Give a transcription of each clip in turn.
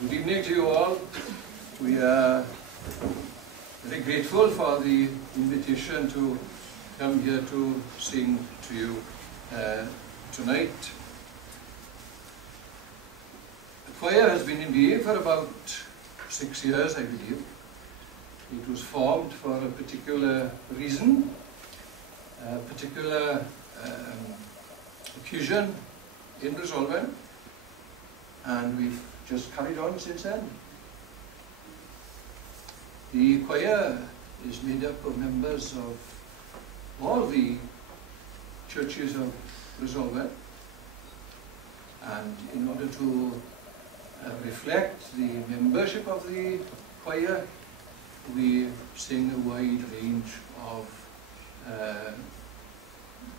Good evening to you all. We are very grateful for the invitation to come here to sing to you tonight. The choir has been in VA for about 6 years, I believe. It was formed for a particular reason, a particular occasion in Resolven, and we've just carried on since then. The choir is made up of members of all the churches of Resolven, and in order to reflect the membership of the choir, we sing a wide range of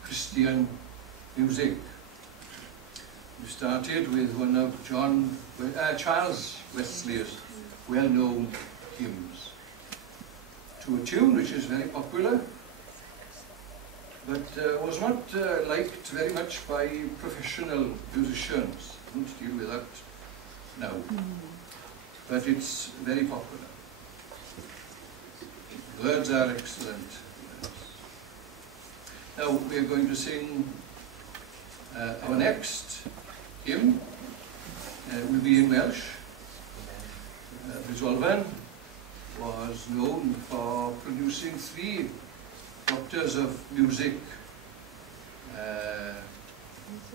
Christian music. We started with one of Charles Wesley's well-known hymns, to a tune which is very popular, but was not liked very much by professional musicians. I won't deal with that now, but it's very popular. The words are excellent. Now we are going to sing our next hymn. Will be in Welsh. Resolven was known for producing 3 doctors of music.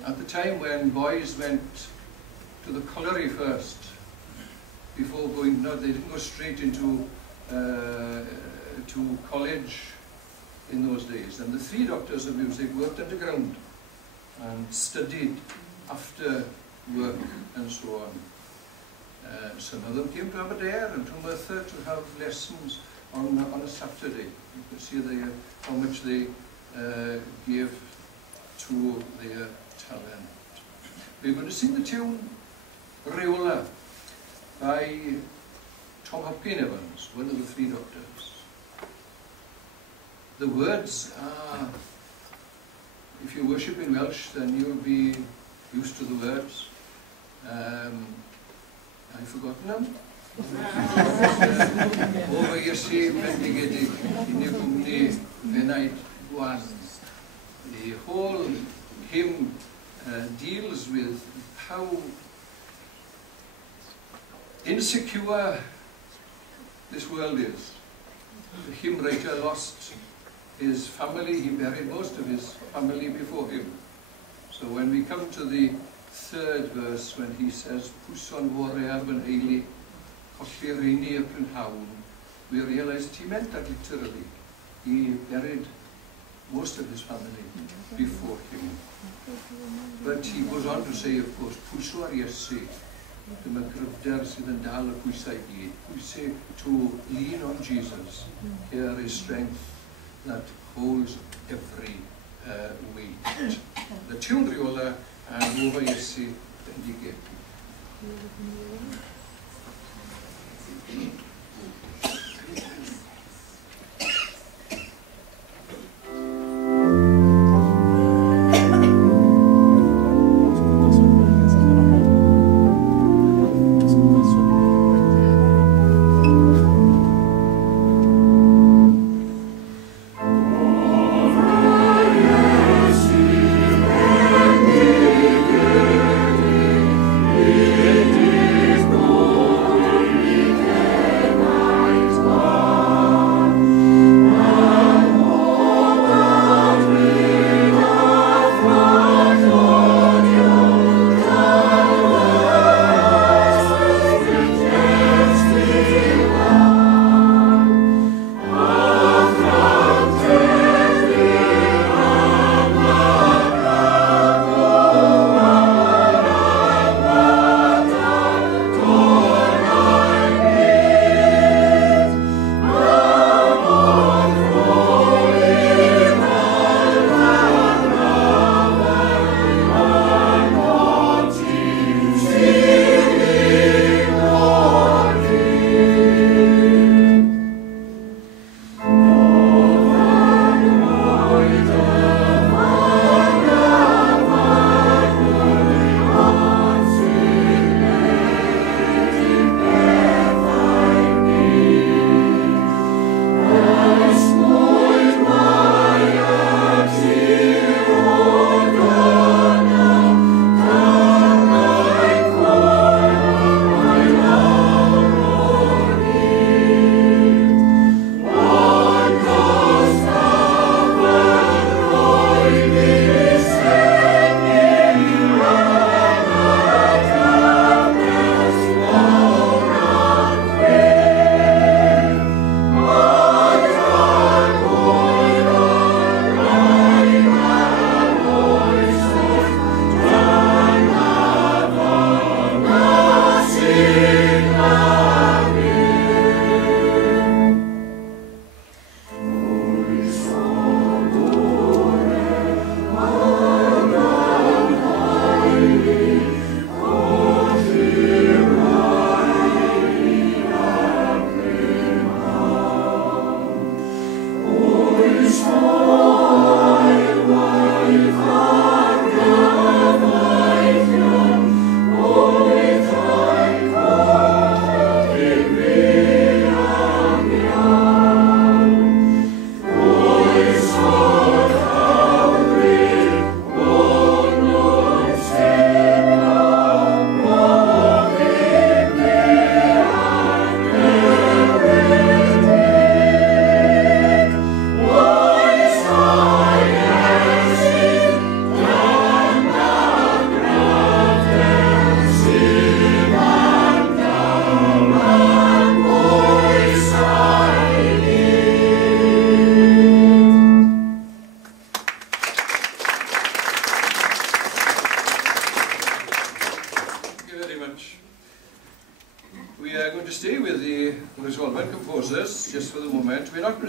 At the time when boys went to the colliery first, before going, no, they didn't go straight into to college in those days. And the 3 doctors of music worked underground and studied after work and so on. Some of them came to Aberdare and to Merthyr to have lessons on a Saturday. You can see there how much they gave to their talent. We're going to sing the tune Reola by Tom Hopkins Evans, one of the 3 doctors. The words are, if you worship in Welsh, then you'll be used to the words. I've forgotten them. Over Iesu bendigedig, in your gwmni fenaid gwan. The whole hymn deals with how insecure this world is. The hymn writer lost his family, he buried most of his family before him. So when we come to the 3rd verse, when he says, Pwson fore erbyn heili, colli reini y prynhawn, we realized he meant that literally. He buried most of his family before him. But he goes on to say, of course, pwyso ar Iesu, dyma gryfder sydd yn dal y pwysau I gyd. Pwysau to lean on Jesus. Here is strength that holds every weight. The tune Reola and Over Iesu bendigedig.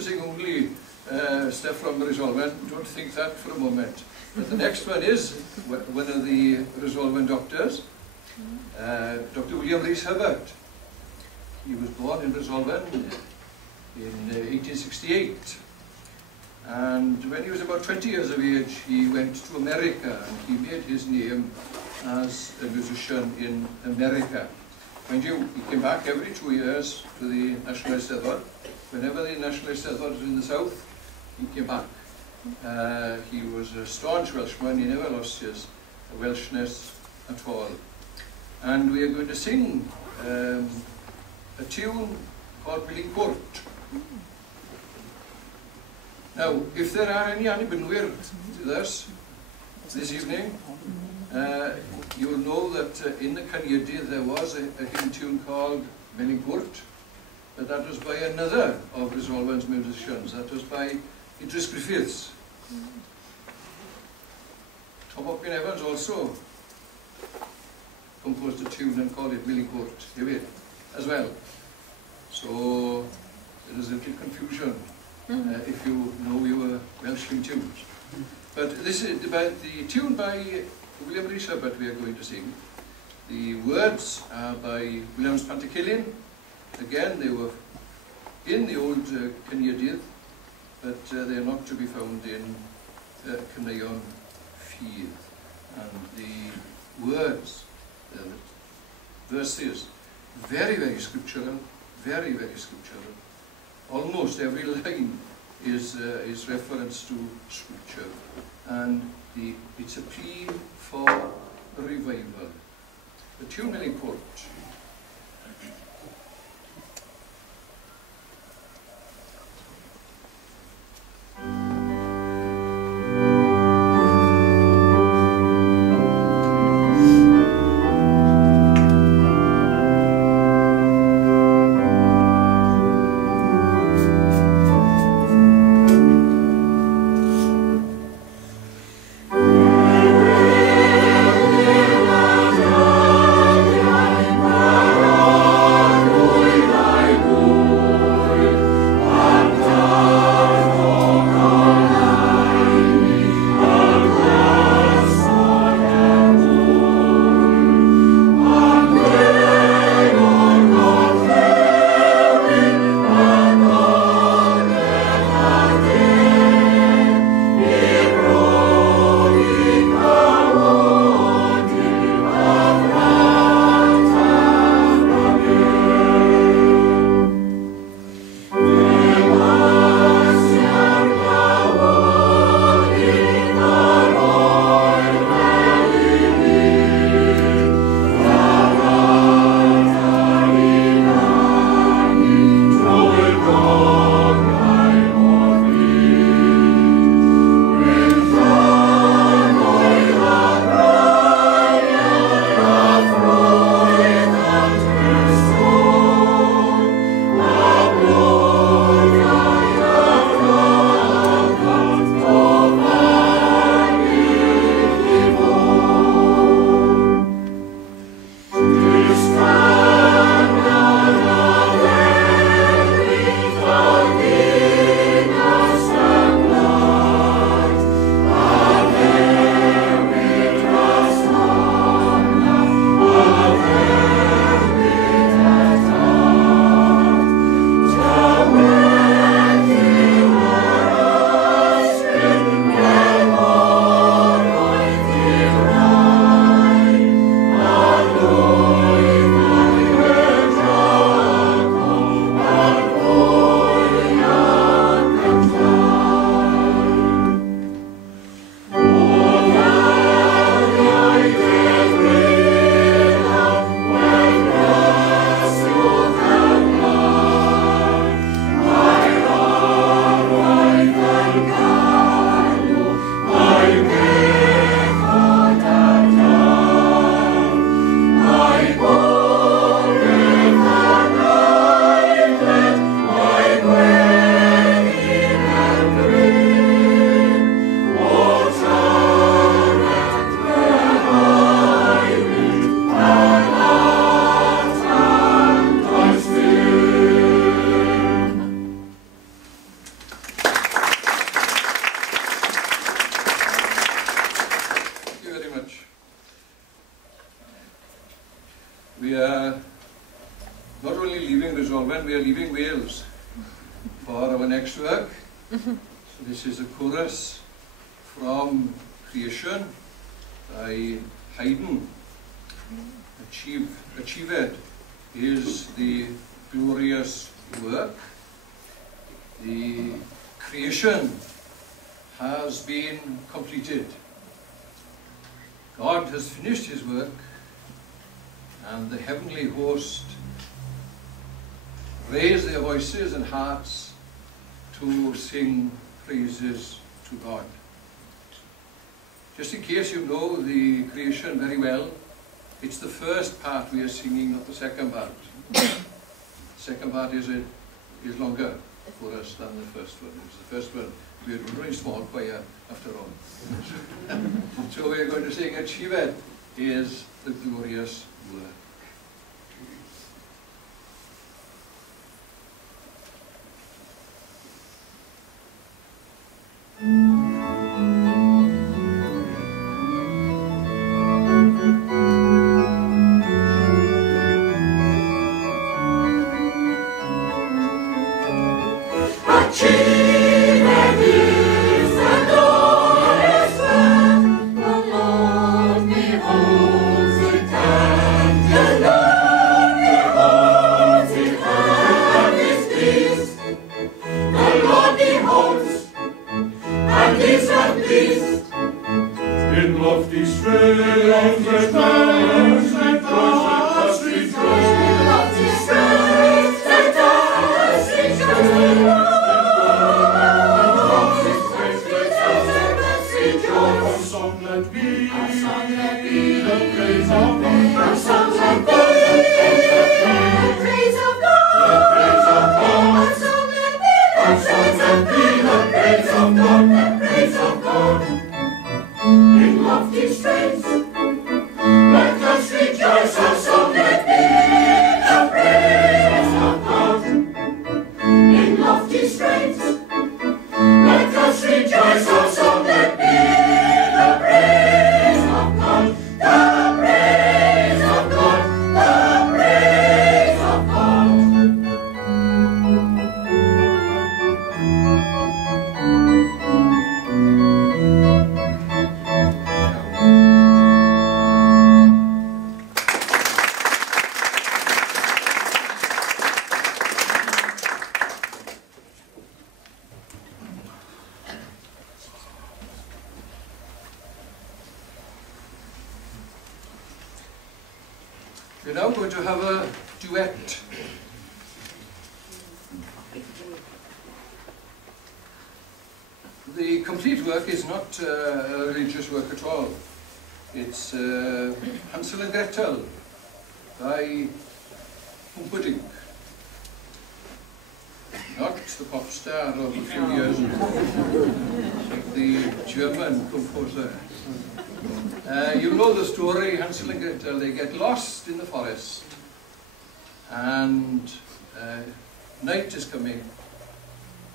to sing only stuff from Resolven. Don't think that for a moment. But the next one is one of the Resolven doctors, Dr. William Rhys Hubbard. He was born in Resolven in 1868. And when he was about 20 years of age, he went to America and he made his name as a musician in America. Mind you, he came back every 2 years to the National Eisteddfod. Whenever the National Eisteddfod was in the south, he came back. He was a staunch Welshman, he never lost his Welshness at all. And we are going to sing a tune called Milling Court. Now, if there are any Annibynwyr with us this evening, you'll know that in the Cynyddu there was a hymn tune called Milling Court, but that was by another of Resolven's musicians. That was by Idris Griffiths. Tom Hopkin Evans also composed a tune and called it Milling Court as well. So there is a little confusion if you know your Welsh hymn tunes. But this is about the tune by William Rhys Hubbard we are going to sing. The words are by Williams Pantycelyn. Again, they were in the old Cynyddu, but they are not to be found in Caneuon Ffydd. And the words, the verses, very, very scriptural, very, very scriptural. Almost every line is reference to scripture, and it's a plea for revival. The tune Milling Court. Oh gentlemen, we are leaving Wales for our next work. So this is a chorus from Creation by Haydn. Achieved is the glorious work. The creation has been completed. God has finished his work, and the heavenly host raise their voices and hearts to sing praises to God. Just in case you know the creation very well, it's the first part we are singing, not the second part. The second part is longer for us than the first one. It's the first one. We're a very small choir after all. So we're going to sing Achieved is the glorious work. We're now going to have a duet. The complete work is not a religious work at all. It's Hansel and Gretel by Humperdinck. Not the pop star of a few years ago, but the German composer. You know the story, Hansel and Gretel. They get lost in the forest, and night is coming,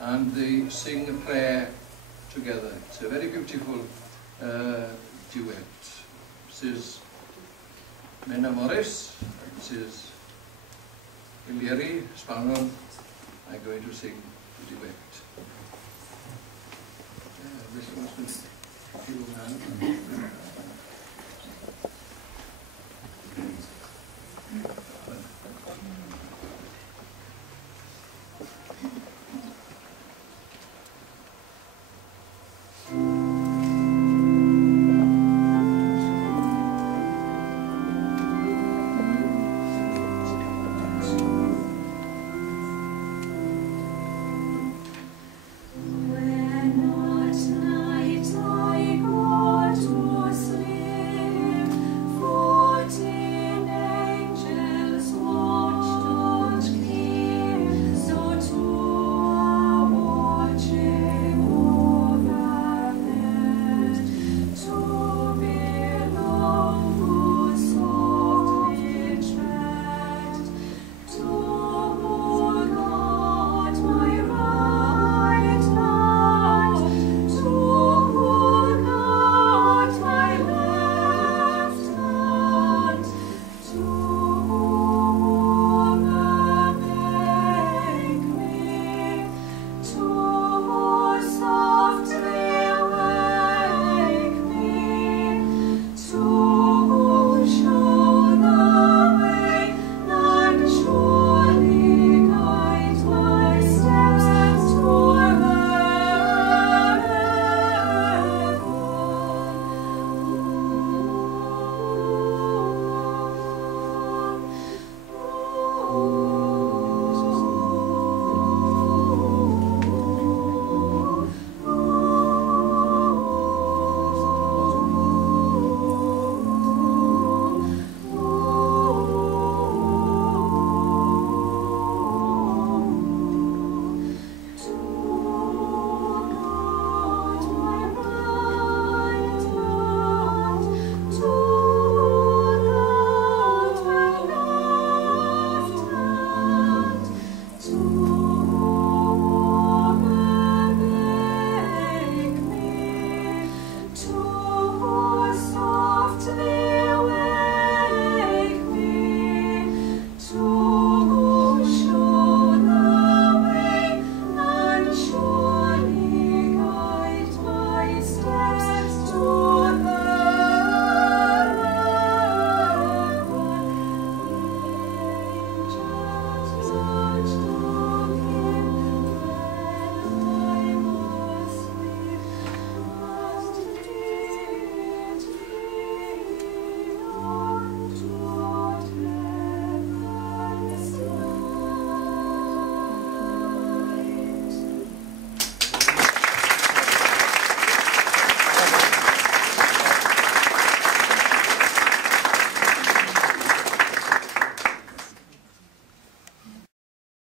and they sing a prayer together. It's a very beautiful duet. This is Menna Morris, this is Illyri Spangon. I'm going to sing the duet. This one's with you, man.